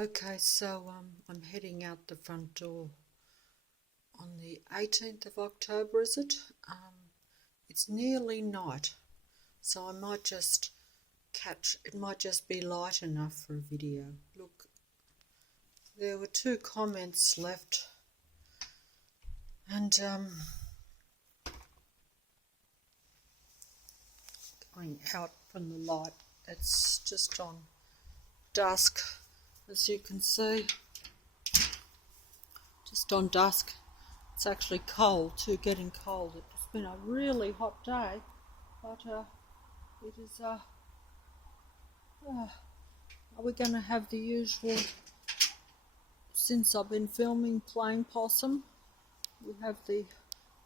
Okay, so I'm heading out the front door on the 18th of October, is it? It's nearly night, so I might just it might just be light enough for a video. Look, there were 2 comments left, and going out from the light, it's just on dusk, as you can see. Just on dusk. It's actually cold too, getting cold. It's been a really hot day, but it is, are we going to have the usual, since I've been filming playing possum, we have the,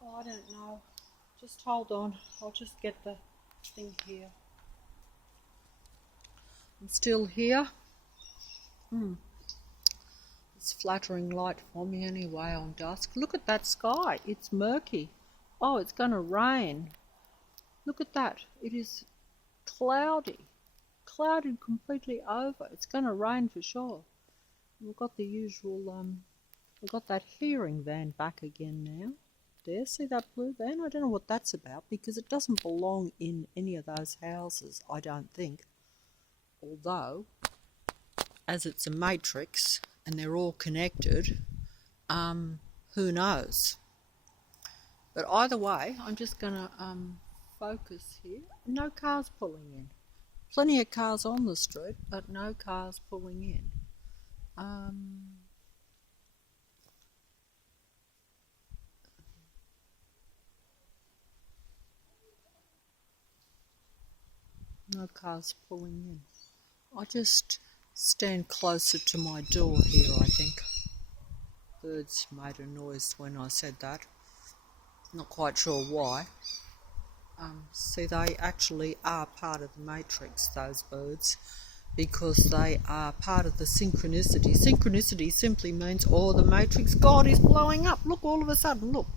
I don't know, just hold on, I'll just get the thing here. I'm still here. It's flattering light for me anyway on dusk. Look at that sky, it's murky. Oh, it's going to rain. Look at that, it is clouded completely over. It's going to rain for sure. We've got the usual, we've got that hearing van back again now. There, see that blue van? I don't know what that's about because it doesn't belong in any of those houses, I don't think. Although, as it's a matrix and they're all connected, who knows? But either way, I'm just going to focus here. No cars pulling in. Plenty of cars on the street, but no cars pulling in. No cars pulling in. I'll just stand closer to my door here, I think. Birds made a noise when I said that. Not quite sure why. See, they actually are part of the matrix, those birds, because they are part of the synchronicity. Synchronicity simply means, oh, the matrix, God is blowing up. Look, all of a sudden, look.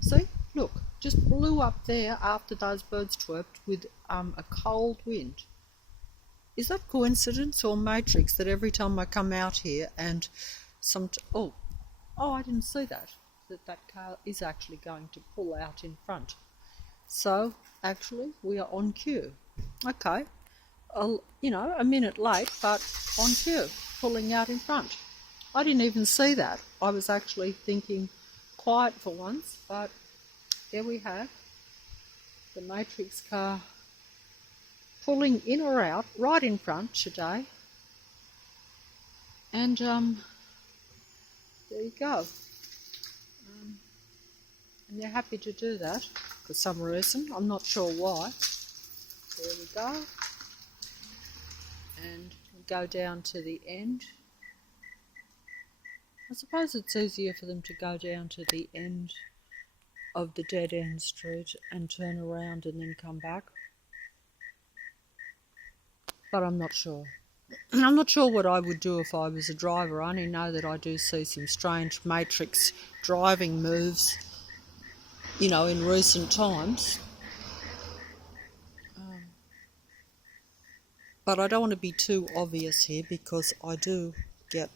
See, look, just blew up there after those birds chirped with a cold wind. Is that coincidence or matrix that every time I come out here and oh, I didn't see that car is actually going to pull out in front. So, actually, we are on cue. Okay, a minute late, but on cue, pulling out in front. I didn't even see that. I was actually thinking quiet for once, but there we have the matrix car pulling in or out right in front today. And there you go. And they're happy to do that for some reason. I'm not sure why. There we go. And we go down to the end. I suppose it's easier for them to go down to the end of the dead end street and turn around and then come back. But I'm not sure. I'm not sure what I would do if I was a driver. I only know that I do see some strange matrix driving moves, in recent times. But I don't want to be too obvious here because I do get...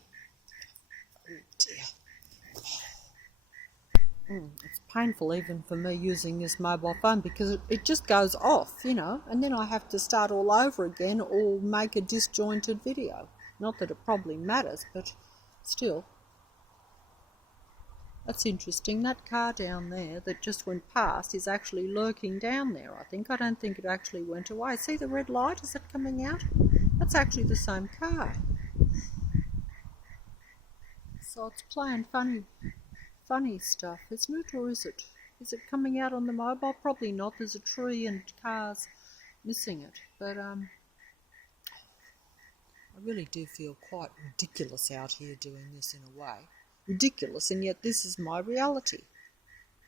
Oh dear. It's painful even for me using this mobile phone because it just goes off, and then I have to start all over again or make a disjointed video. Not that it probably matters, but still. That's interesting. That car down there that just went past is actually lurking down there, I think. I don't think it actually went away. See the red light? Is it coming out? That's actually the same car. So it's playing funny stuff, isn't it? Or is it? Is it coming out on the mobile? Probably not. There's a tree and cars missing it. But I really do feel quite ridiculous out here doing this in a way. Ridiculous, and yet this is my reality.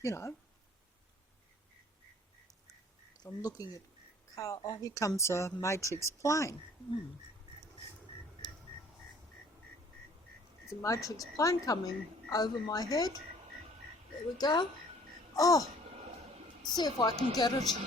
I'm looking at car. Oh, here comes a matrix plane. There's a matrix plane coming over my head. There we go. Oh, see if I can get it.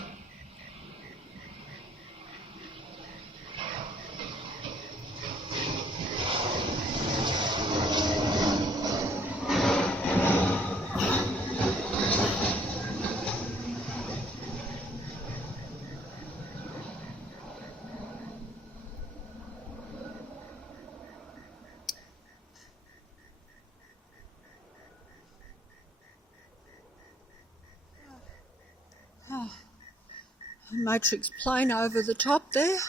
matrix plane over the top there.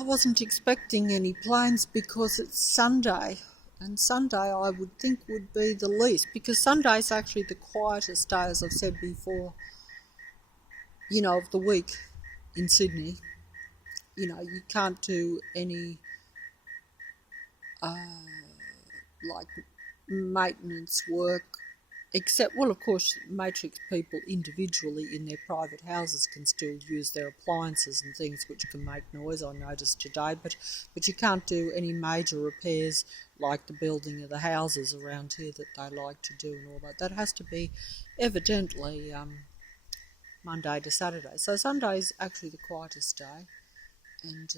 I wasn't expecting any planes because it's Sunday, and Sunday I would think would be the least, because Sunday's actually the quietest day, as I've said before, of the week in Sydney. You can't do any like maintenance work, except, well, of course, matrix people individually in their private houses can still use their appliances and things which can make noise, I noticed today, but you can't do any major repairs like the building of the houses around here that they like to do and all that. That has to be evidently Monday to Saturday. So Sunday's actually the quietest day, and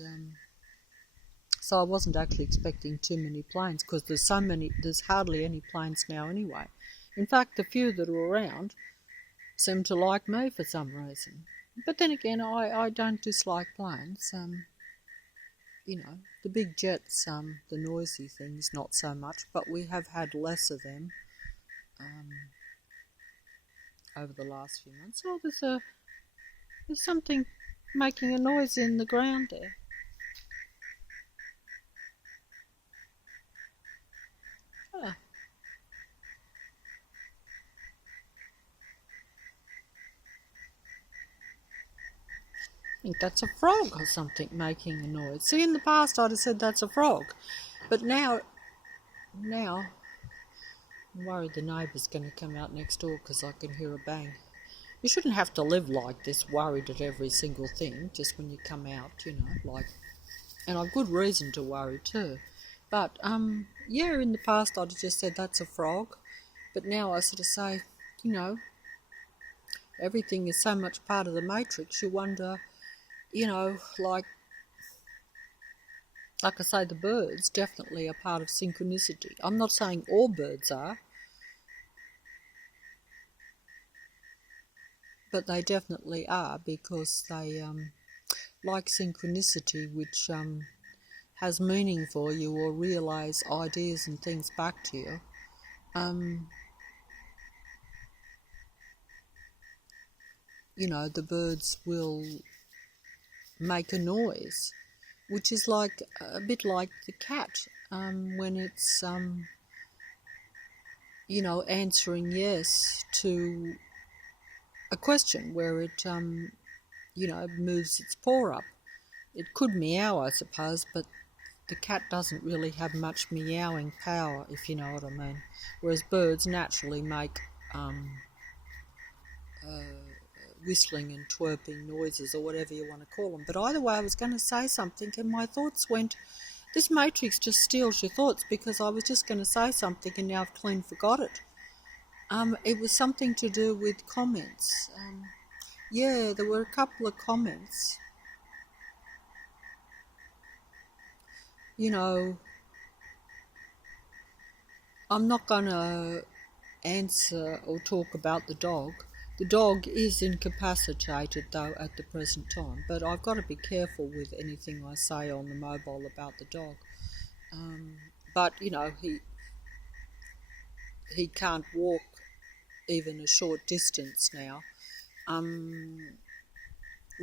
so I wasn't actually expecting too many planes, because there's hardly any planes now anyway. In fact, the few that are around seem to like me for some reason. But then again, I don't dislike planes. The big jets, the noisy things, not so much, but we have had less of them over the last few months. Oh, there's something making a noise in the ground there. Ah. I think that's a frog or something making a noise. See, in the past I'd have said that's a frog, but now I'm worried the neighbour's going to come out next door because I can hear a bang. You shouldn't have to live like this, worried at every single thing, just when you come out, and I've good reason to worry too. But, in the past I'd have just said that's a frog, but now I sort of say, everything is so much part of the matrix, you wonder, like I say, the birds definitely are part of synchronicity. I'm not saying all birds are, but they definitely are, because they like synchronicity, which has meaning for you, or realise ideas and things back to you. The birds will make a noise, which is like a bit like the cat when it's answering yes to a question, where it moves its paw up. It could meow, I suppose, but the cat doesn't really have much meowing power, if you know what I mean. Whereas birds naturally make whistling and twerping noises, or whatever you want to call them. But either way, I was going to say something and my thoughts went, this matrix just steals your thoughts, because I was just going to say something and now I've clean forgot it. It was something to do with comments. There were a couple of comments. I'm not going to answer or talk about the dog. The dog is incapacitated, though, at the present time, but I've got to be careful with anything I say on the mobile about the dog. But, he can't walk even a short distance now.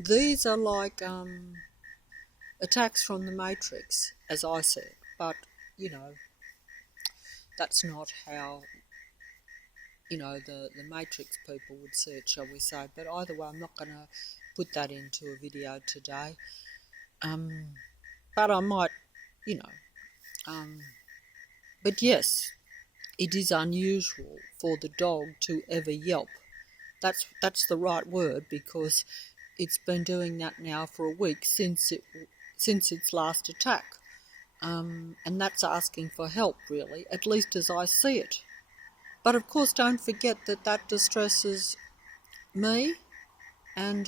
These are like attacks from the Matrix, as I said, but, that's not how the Matrix people would see it, shall we say. But either way, I'm not going to put that into a video today. But I might, but yes, it is unusual for the dog to ever yelp. That's the right word, because it's been doing that now for a week since its last attack. And that's asking for help, really, at least as I see it. But of course, don't forget that distresses me, and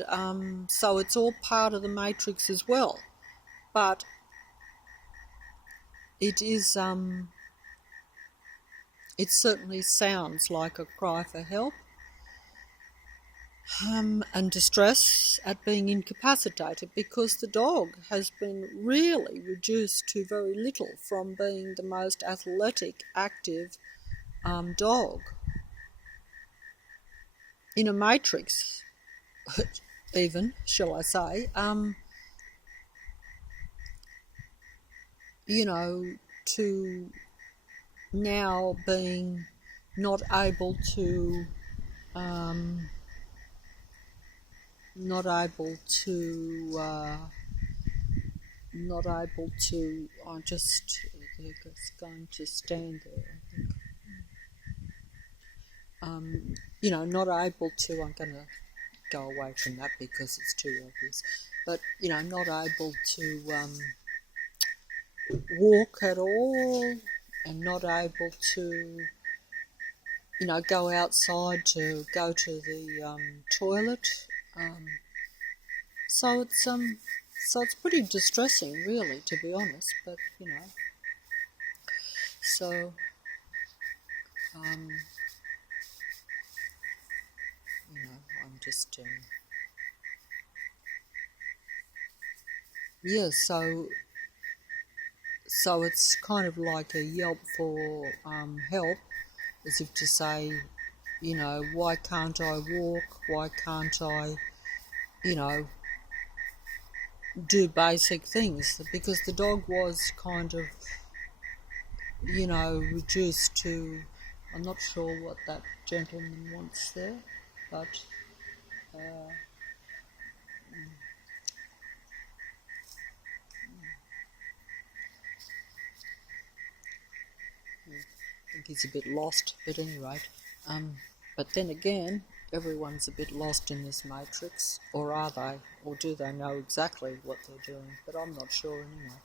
so it's all part of the Matrix as well. But it is, it certainly sounds like a cry for help, and distress at being incapacitated, because the dog has been really reduced to very little from being the most athletic, active dog. In a Matrix, even, shall I say, you know, to now being not able to, not able to, not able to, I'm just, they're just going to stand there, I think. You know, not able to, I'm going to go away from that because it's too obvious, but, you know, not able to walk at all and not able to, you know, go outside to go to the toilet. So it's pretty distressing, really, to be honest. But you know, so you know, I'm just yeah. So it's kind of like a yelp for help, as if to say, you know, why can't I walk? Why can't I, you know, do basic things? Because the dog was kind of, you know, reduced to, I'm not sure what that gentleman wants there, but uh, I think he's a bit lost, but anyway. But then again, everyone's a bit lost in this matrix, or are they? Or do they know exactly what they're doing? But I'm not sure anyway.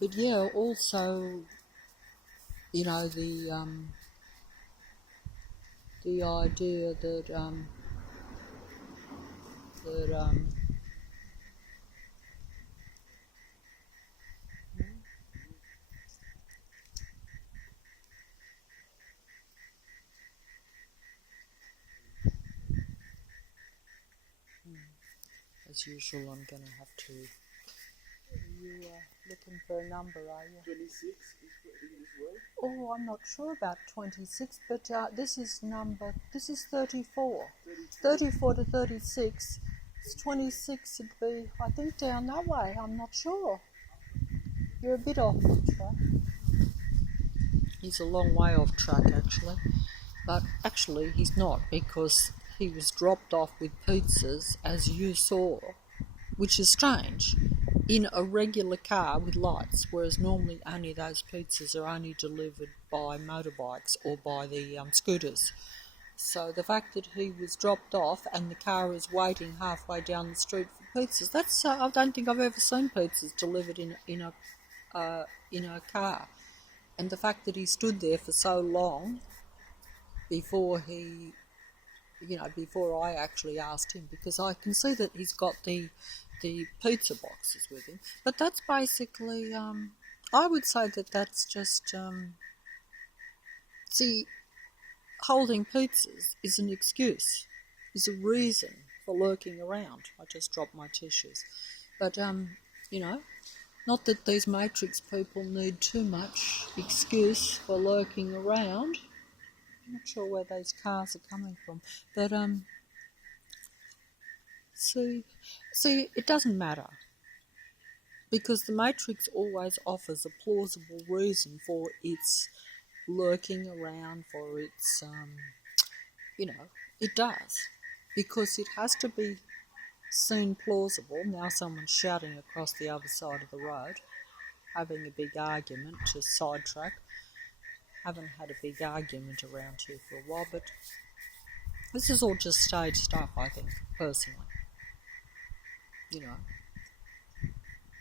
But yeah, also, you know, the idea that that as usual, I'm going to have to. You looking for a number, are you? 26 is right? Oh, I'm not sure about 26, but this is 34. 34 to 36. It's 26, it'd be, I think, down that way. I'm not sure. You're a bit off track. He's a long way off track, actually. But actually, he's not, because he was dropped off with pizzas, as you saw, which is strange, in a regular car with lights, whereas normally only those pizzas are only delivered by motorbikes or by the scooters. So the fact that he was dropped off and the car is waiting halfway down the street for pizzas, that's I don't think I've ever seen pizzas delivered in a car. And the fact that he stood there for so long before he, you know, before I actually asked him, because I can see that he's got the pizza boxes with him. But that's basically, I would say that that's just, see, holding pizzas is an excuse, is a reason for lurking around. I just dropped my tissues. But, you know, not that these Matrix people need too much excuse for lurking around. I'm not sure where those cars are coming from. But, see, it doesn't matter. Because the Matrix always offers a plausible reason for its lurking around, for its, you know, it does. Because it has to be seen plausible. Now someone's shouting across the other side of the road, having a big argument to sidetrack. Haven't had a big argument around here for a while, but this is all just stage stuff, I think, personally. You know.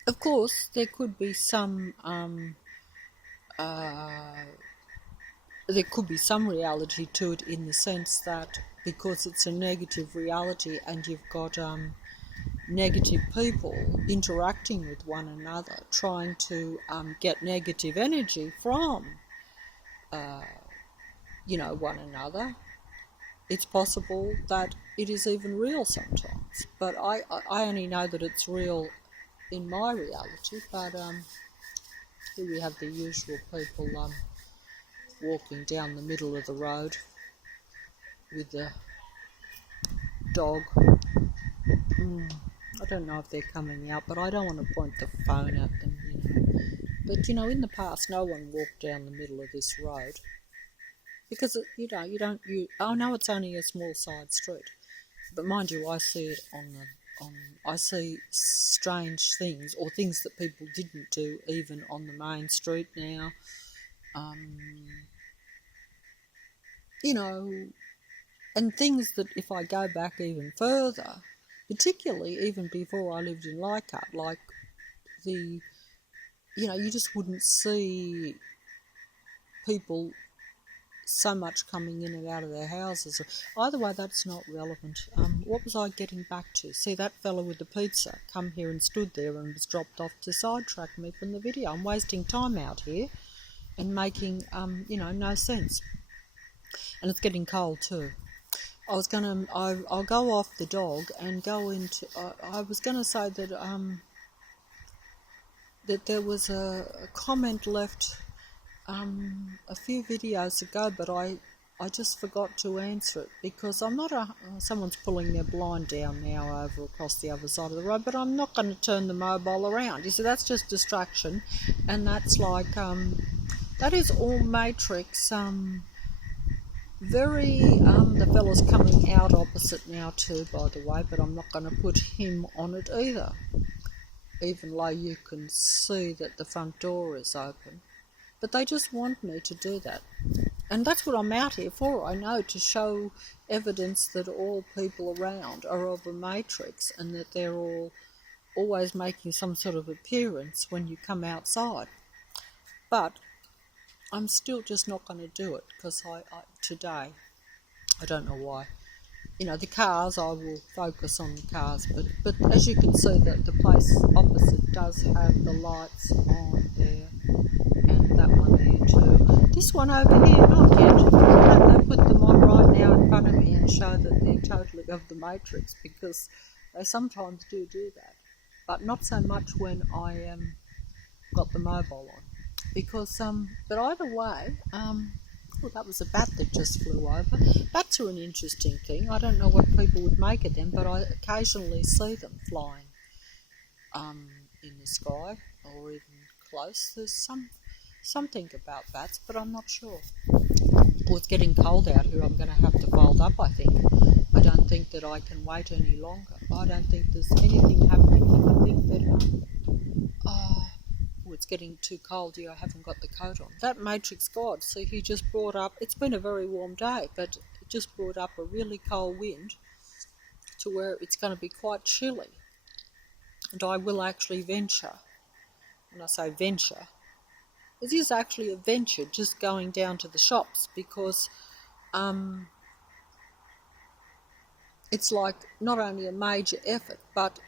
Of course, there could be some there could be some reality to it, in the sense that because it's a negative reality and you've got negative people interacting with one another, trying to get negative energy from you know, one another, it's possible that it is even real sometimes. But I only know that it's real in my reality. But here we have the usual people walking down the middle of the road with the dog. I don't know if they're coming out, but I don't want to point the phone at them, But, in the past, no one walked down the middle of this road. Because, I know it's only a small side street. But mind you, I see it I see strange things, or things that people didn't do even on the main street now. And things that if I go back even further, particularly even before I lived in Leichhardt, like you just wouldn't see people so much coming in and out of their houses. Either way, that's not relevant. What was I getting back to? See, that fellow with the pizza come here and stood there and was dropped off to sidetrack me from the video. I'm wasting time out here and making, no sense. And it's getting cold too. I'll go off the dog and go into, I was going to say that that there was a comment left a few videos ago, but I just forgot to answer it because I'm not someone's pulling their blind down now over across the other side of the road, but I'm not going to turn the mobile around. You see, that's just distraction, and that's like, that is all Matrix, the fella's coming out opposite now too, by the way, but I'm not going to put him on it either, even though you can see that the front door is open. But they just want me to do that. And that's what I'm out here for, I know, to show evidence that all people around are of a matrix and that they're all always making some sort of appearance when you come outside. But I'm still just not going to do it because today, I don't know why. The cars, I will focus on the cars, but as you can see, that the place opposite does have the lights on there, and that one there too. This one over here, not yet. I put them on right now in front of me and show that they're totally of the matrix, because they sometimes do that, but not so much when I got the mobile on, because but either way, that was a bat that just flew over. Bats are an interesting thing. I don't know what people would make of them, but I occasionally see them flying in the sky or even close. There's something about bats, but I'm not sure. Well, it's getting cold out here. I'm going to have to fold up, I think. I don't think that I can wait any longer. I don't think there's anything happening here. I think that it's getting too cold here. I haven't got the coat on. That Matrix God, so he just brought up, it's been a very warm day, but it just brought up a really cold wind to where it's going to be quite chilly. And I will actually venture, when I say venture, it is actually a venture just going down to the shops, because it's like not only a major effort, but,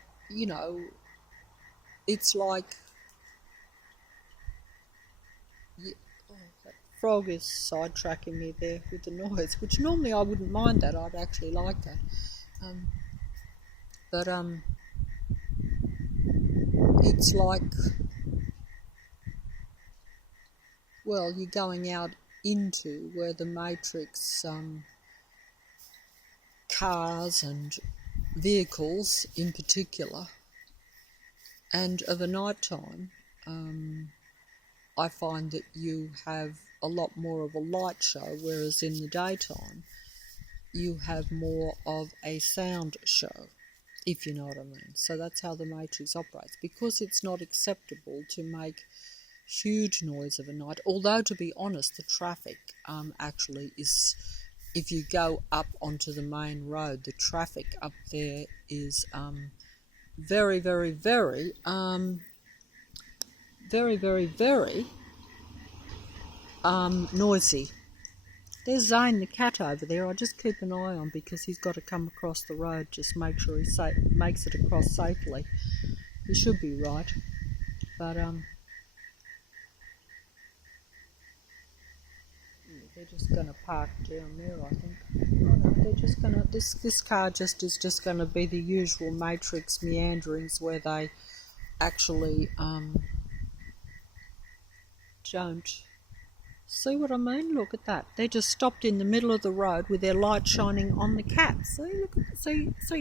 it's like, that frog is sidetracking me there with the noise, which normally I wouldn't mind that. I'd actually like that. But it's like, well, you're going out into where the Matrix cars and vehicles in particular, and of a night time, I find that you have a lot more of a light show, whereas in the daytime you have more of a sound show, if you know what I mean. So that's how the Matrix operates, because it's not acceptable to make huge noise of a night, although to be honest, the traffic actually is, if you go up onto the main road, the traffic up there is very, very, very noisy. There's Zane the cat over there. I just keep an eye on, because he's got to come across the road. Just make sure he makes it across safely. He should be right, but they're just going to park down there, I think. Oh no, they're just going to, this car is just going to be the usual Matrix meanderings where they actually don't See what I mean? Look at that. They just stopped in the middle of the road with their light shining on the cat. See,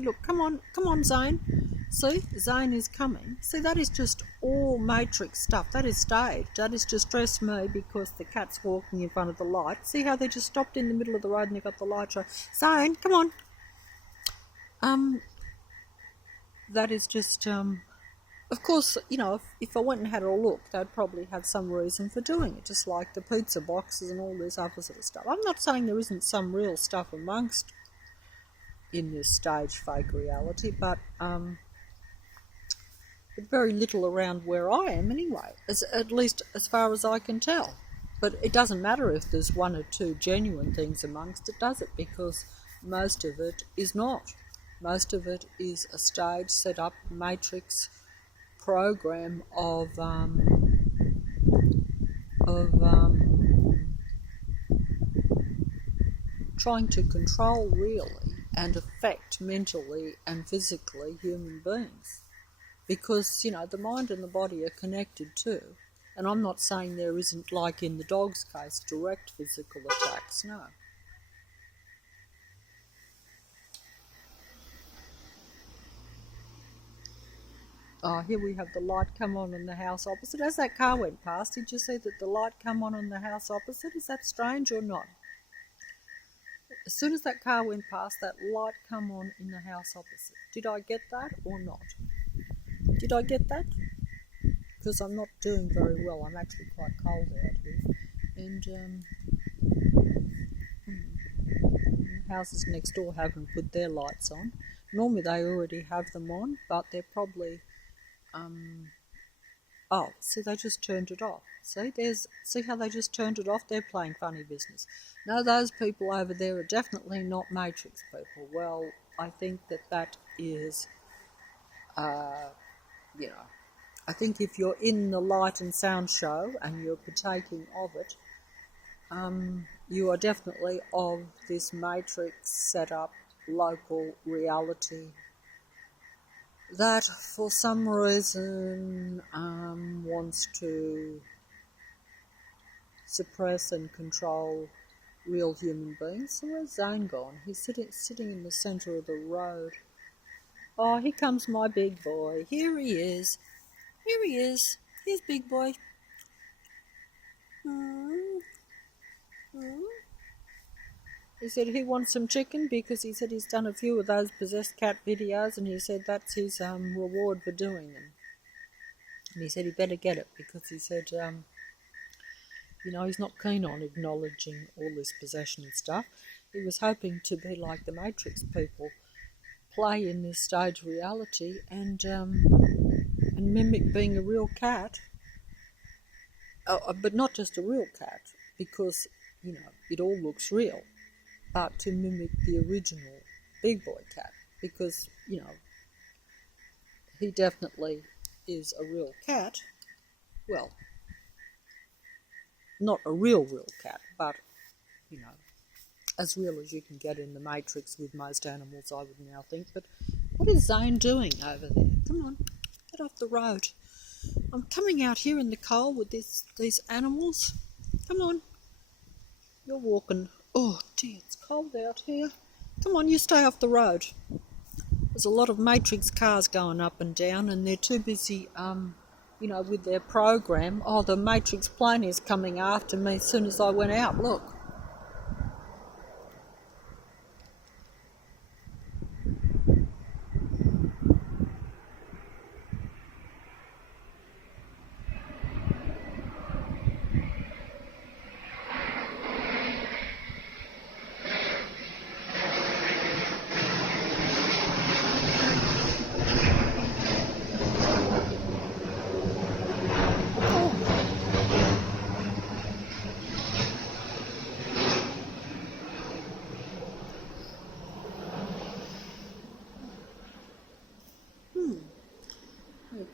look, come on, Zane. See, Zane is coming. See, that is just all Matrix stuff. That is staged. That is just dressed me because the cat's walking in front of the light. See how they just stopped in the middle of the road and they got the light shining. Zane, come on. That is just, of course, if I went and had a look, they'd probably have some reason for doing it, just like the pizza boxes and all this other sort of stuff. I'm not saying there isn't some real stuff amongst in this stage fake reality, but very little around where I am anyway, at least as far as I can tell. But it doesn't matter if there's one or two genuine things amongst it, does it? Because most of it is not. Most of it is a stage set up matrix program of trying to control really and affect mentally and physically human beings, because the mind and the body are connected too. And I'm not saying there isn't, like in the dog's case, direct physical attacks, no. Oh, here we have the light come on in the house opposite. As that car went past, did you see that the light come on in the house opposite? Is that strange or not? As soon as that car went past, that light come on in the house opposite. Did I get that or not? Did I get that? Because I'm not doing very well. I'm actually quite cold out here. And the houses next door haven't put their lights on. Normally they already have them on, but they're probably... oh, see, they just turned it off. See how they just turned it off? They're playing funny business. No, those people over there are definitely not Matrix people. Well, I think that is, I think if you're in the light and sound show and you're partaking of it, you are definitely of this Matrix set-up local reality that for some reason wants to suppress and control real human beings. So where's Zane gone? He's sitting in the centre of the road. Oh, here comes my big boy. Here he is. Here he is. Here's big boy. He said he wants some chicken because he said he's done a few of those possessed cat videos, and he said that's his reward for doing them. And he said he better get it because he said, he's not keen on acknowledging all this possession and stuff. He was hoping to be like the Matrix people, play in this stage reality and mimic being a real cat. But not just a real cat, because, it all looks real. But to mimic the original Big Boy cat, because, he definitely is a real cat. Well, not a real cat, but, as real as you can get in the Matrix with most animals, I would now think. But what is Zane doing over there? Come on, get off the road. I'm coming out here in the cold with these animals. Come on. You're walking. Oh dear, it's cold out here. Come on, you stay off the road. There's a lot of Matrix cars going up and down, and they're too busy, with their program. Oh, the Matrix plane is coming after me as soon as I went out. Look.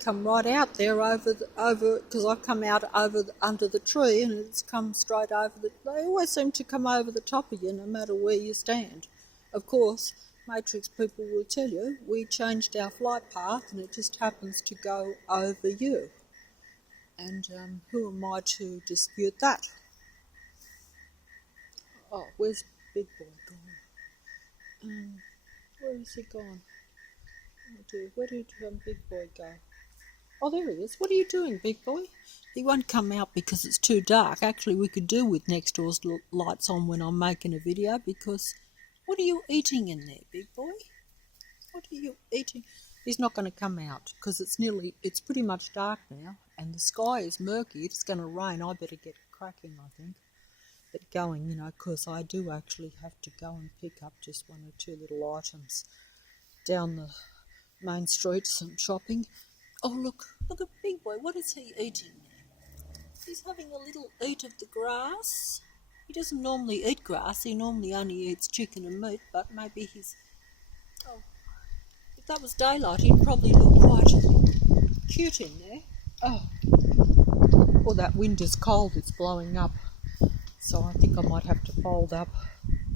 Come right out there over because I come out under the tree and it's come straight over they always seem to come over the top of you no matter where you stand. Of course, Matrix people will tell you we changed our flight path and it just happens to go over you. And who am I to dispute that? Oh, where's Big Boy gone? Where is he gone? Oh dear, where did Big Boy go? Oh, there he is. What are you doing, Big Boy? He won't come out because it's too dark. Actually, we could do with next door's lights on when I'm making a video because... What are you eating in there, Big Boy? What are you eating? He's not going to come out because it's pretty much dark now and the sky is murky. It's going to rain. I better get cracking, I think. But going, because I do actually have to go and pick up just one or two little items down the main street, some shopping. Oh, look at Big Boy. What is he eating? He's having a little eat of the grass. He doesn't normally eat grass. He normally only eats chicken and meat, but maybe he's... Oh, if that was daylight, he'd probably look quite cute in there. Oh, that wind is cold. It's blowing up. So I think I might have to fold up.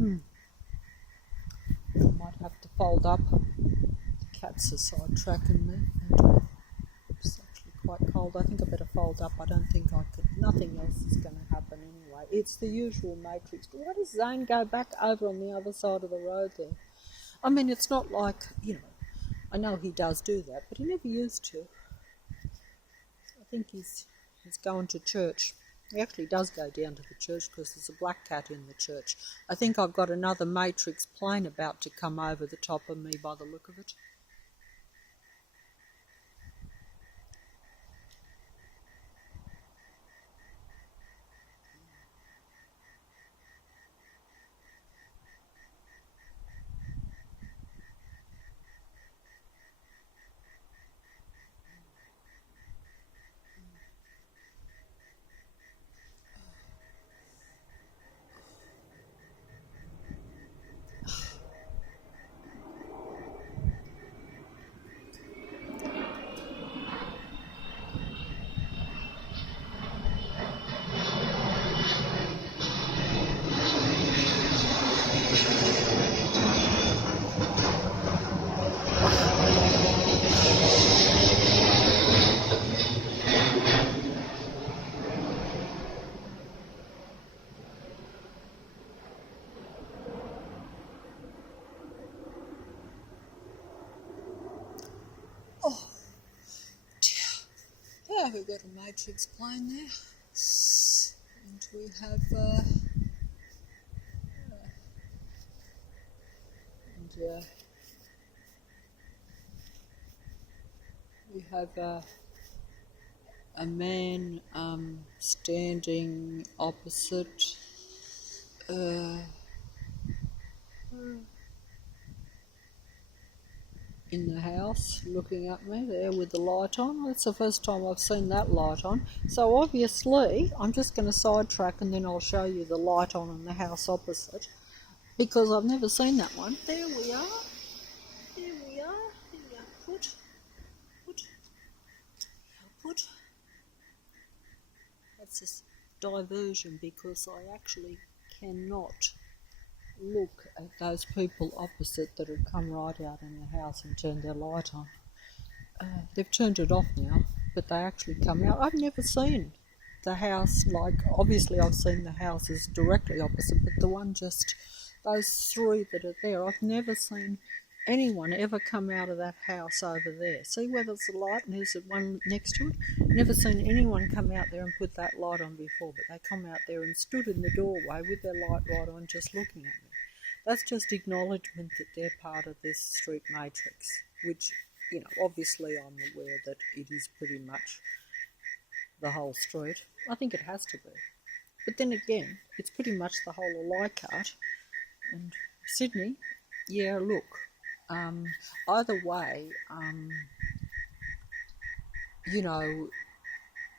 I might have to fold up. The cats are sidetracking me. And it's actually quite cold. I think I better fold up. I don't think I could. Nothing else is going to happen anyway. It's the usual matrix. Why does Zane go back over on the other side of the road there? I mean, it's not like, I know he does do that, but he never used to. I think he's going to church. He actually does go down to the church because there's a black cat in the church. I think I've got another Matrix plane about to come over the top of me by the look of it. Oh, dear. Yeah, we've got a Matrix plane there. And we have... we have a man standing opposite in the house looking at me there with the light on. That's the first time I've seen that light on. So obviously I'm just going to sidetrack and then I'll show you the light on in the house opposite because I've never seen that one. There we are. There we are. There we are. Put. That's a diversion because I actually cannot look at those people opposite that have come right out in the house and turned their light on. They've turned it off now, but they actually come out. I've never seen the house, obviously I've seen the houses directly opposite, but the one just, those three that are there, I've never seen anyone ever come out of that house over there. See where there's a light and there's one next to it? Never seen anyone come out there and put that light on before, but they come out there and stood in the doorway with their light right on just looking at me. That's just acknowledgement that they're part of this street matrix, which, obviously I'm aware that it is pretty much the whole street. I think it has to be. But then again, it's pretty much the whole of Leichhardt and Sydney. Yeah, look. Either way,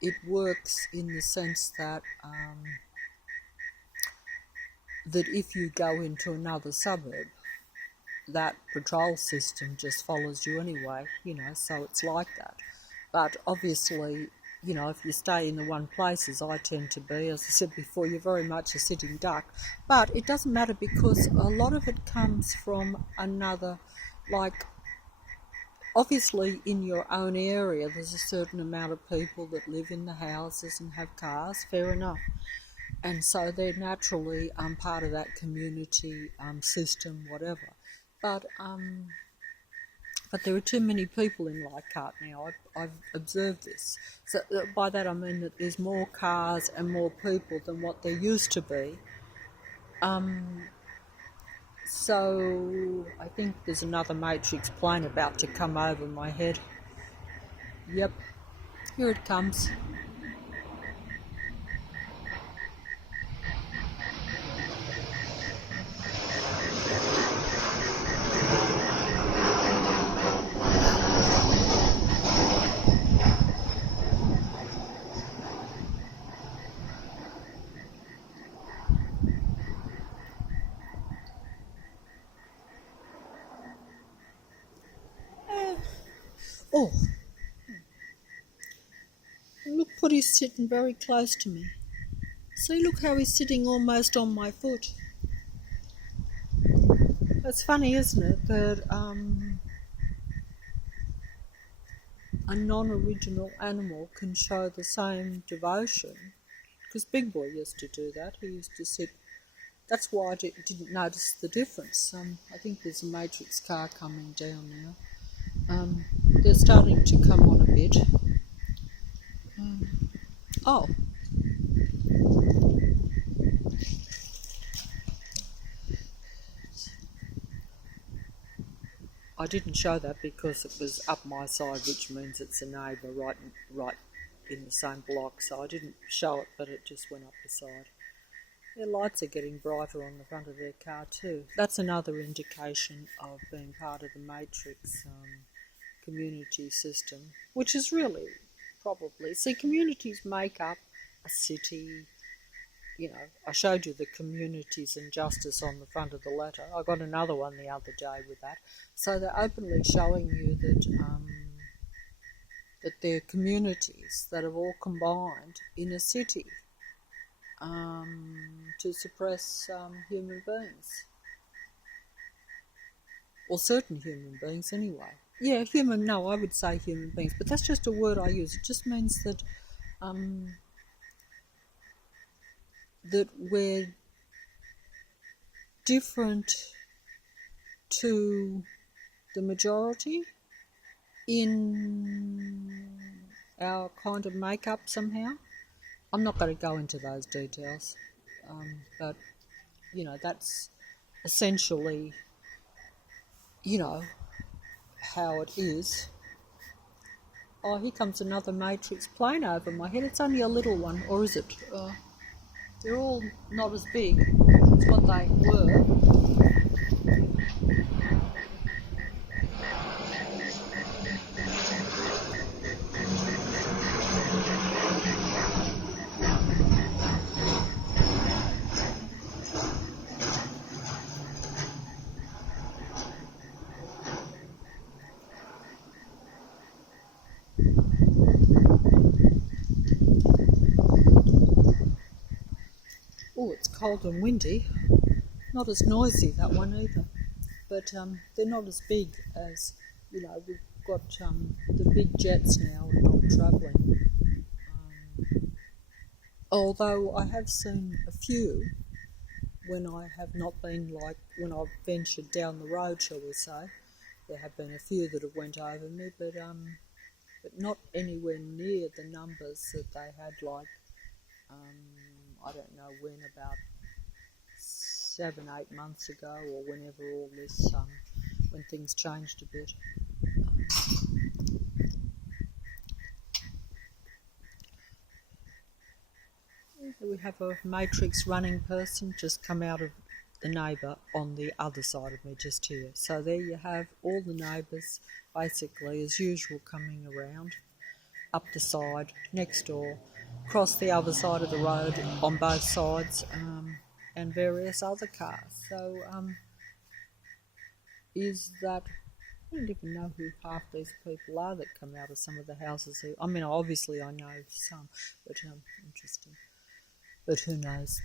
it works in the sense that that if you go into another suburb, that patrol system just follows you anyway, so it's like that. But obviously, if you stay in the one place, as I tend to be, as I said before, you're very much a sitting duck. But it doesn't matter because a lot of it comes from another, obviously in your own area, there's a certain amount of people that live in the houses and have cars, fair enough. and so they're naturally part of that community system, whatever. But there are too many people in Leichhardt now. I've observed this. So by that I mean that there's more cars and more people than what there used to be. So I think there's another Matrix plane about to come over my head. Yep, here it comes. Oh, look, Putty's sitting very close to me. See, look how he's sitting almost on my foot. It's funny, isn't it, that a non-original animal can show the same devotion, because Big Boy used to do that. He used to sit. That's why I didn't notice the difference. I think there's a Matrix car coming down now. They're starting to come on a bit. Oh. I didn't show that because it was up my side, which means it's a neighbour right in the same block, so I didn't show it, but it just went up the side. Their lights are getting brighter on the front of their car too. That's another indication of being part of the Matrix community system, which is really probably... See, communities make up a city. You know, I showed you the communities and justice on the front of the letter. I got another one the other day with that. So they're openly showing you that they're communities that have all combined in a city to suppress human beings. Or certain human beings anyway. Yeah, I would say human beings, but that's just a word I use. It just means that that we're different to the majority in our kind of makeup somehow. I'm not going to go into those details, but, you know, that's essentially, you know, how it is. Oh, here comes another Matrix plane over my head. It's only a little one, or is it? They're all not as big as what they were. Oh, it's cold and windy. Not as noisy, that one either. But they're not as big as, you know, we've got the big jets now and not travelling. Although I have seen a few when I have not been, like, when I've ventured down the road, shall we say. There have been a few that have went over me, but not anywhere near the numbers that they had, like, I don't know when, about 7-8 months ago, or whenever all this, when things changed a bit. We have a Matrix running person just come out of the neighbour on the other side of me, just here. So there you have all the neighbours, basically, as usual, coming around, up the side, next door, across the other side of the road on both sides, and various other cars. So is that... I don't even know who half these people are that come out of some of the houses here. I mean, obviously I know some, but interesting. But who knows?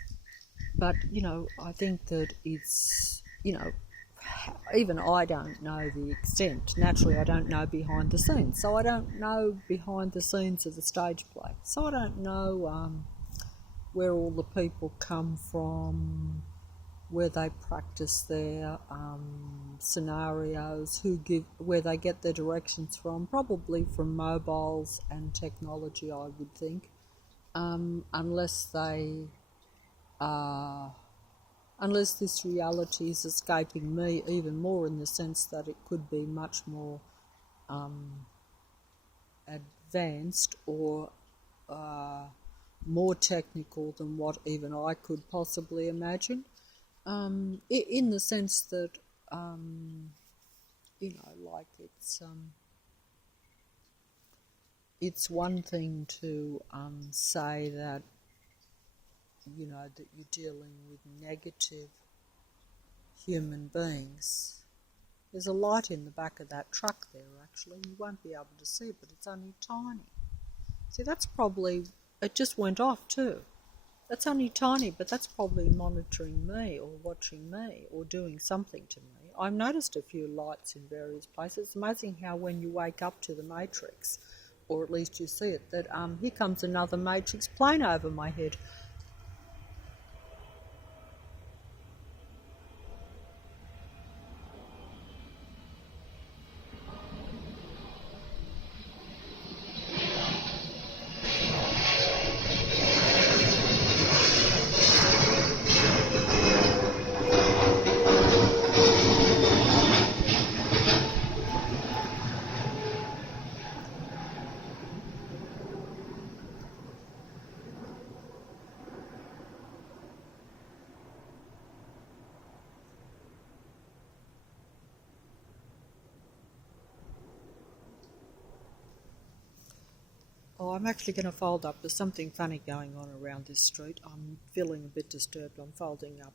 But, you know, I think that it's, you know, even I don't know the extent. Naturally, I don't know behind the scenes. So I don't know behind the scenes of the stage play. So I don't know where all the people come from, where they practice their scenarios, where they get their directions from, probably from mobiles and technology, I would think, unless this reality is escaping me even more, in the sense that it could be much more advanced or more technical than what even I could possibly imagine. In the sense that, like it's one thing to say that, that you're dealing with negative human beings. There's a light in the back of that truck there, actually. You won't be able to see it, but it's only tiny. See, that's probably, it just went off too. That's only tiny, but that's probably monitoring me or watching me or doing something to me. I've noticed a few lights in various places. It's amazing how when you wake up to the matrix, or at least you see it, that here comes another matrix plane over my head. Oh, I'm actually going to fold up. There's something funny going on around this street. I'm feeling a bit disturbed. I'm folding up.